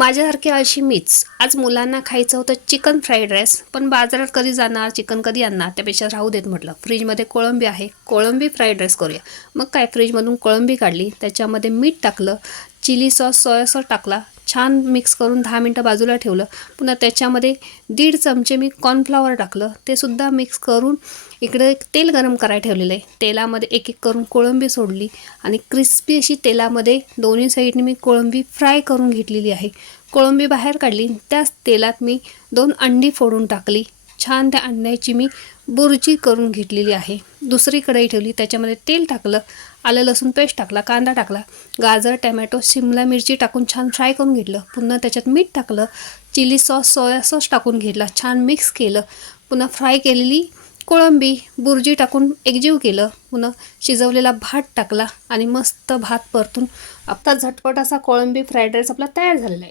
माझ्यासारखी आळशी मीच. आज मुलांना खायचं होतं चिकन फ्राईड राईस, पण बाजारात कधी जाणार, चिकन कधी आणणार, त्यापेक्षा राहू देत म्हटलं. फ्रीजमध्ये कोळंबी आहे, कोळंबी फ्राईड राईस करूया. मग काय, फ्रीजमधून कोळंबी काढली, त्याच्यामध्ये मीठ टाकलं, चिली सॉस, सोया सॉस टाकला, छान मिक्स करून 10 मिनटं बाजूला ठेवलं. पुन्हा त्याच्यामध्ये 1.5 चमचे मी कॉर्नफ्लॉवर टाकलं, ते सुद्धा मिक्स करून इकडे तेल गरम करायला ठेवलेलं आहे. तेलामध्ये एक एक करून कोळंबी सोडली आणि क्रिस्पी अशी तेलामध्ये दोन्ही साईडनी मी कोळंबी फ्राय करून घेतलेली आहे. कोळंबी बाहेर काढली, त्याच तेलात मी 2 अंडी फोडून टाकली. छान त्या अंड्याची मी बुर्जी करून घेतलेली आहे. दुसरी कढई ठेवली, त्याच्यामध्ये तेल टाकलं, आलं लसूण पेस्ट टाकला, कांदा टाकला, गाजर, टमॅटो, शिमला मिरची टाकून छान फ्राय करून घेतलं. पुन्हा त्याच्यात मीठ टाकलं, चिली सॉस, सोया सॉस टाकून घेतला, छान मिक्स केलं. पुन्हा फ्राय केलेली कोळंबी बुर्जी टाकून एकजीव केलं. पुन्हा शिजवलेला भात टाकला आणि मस्त भात परतून आता झटपट असा कोळंबी फ्राईड राईस आपला तयार झालेला आहे.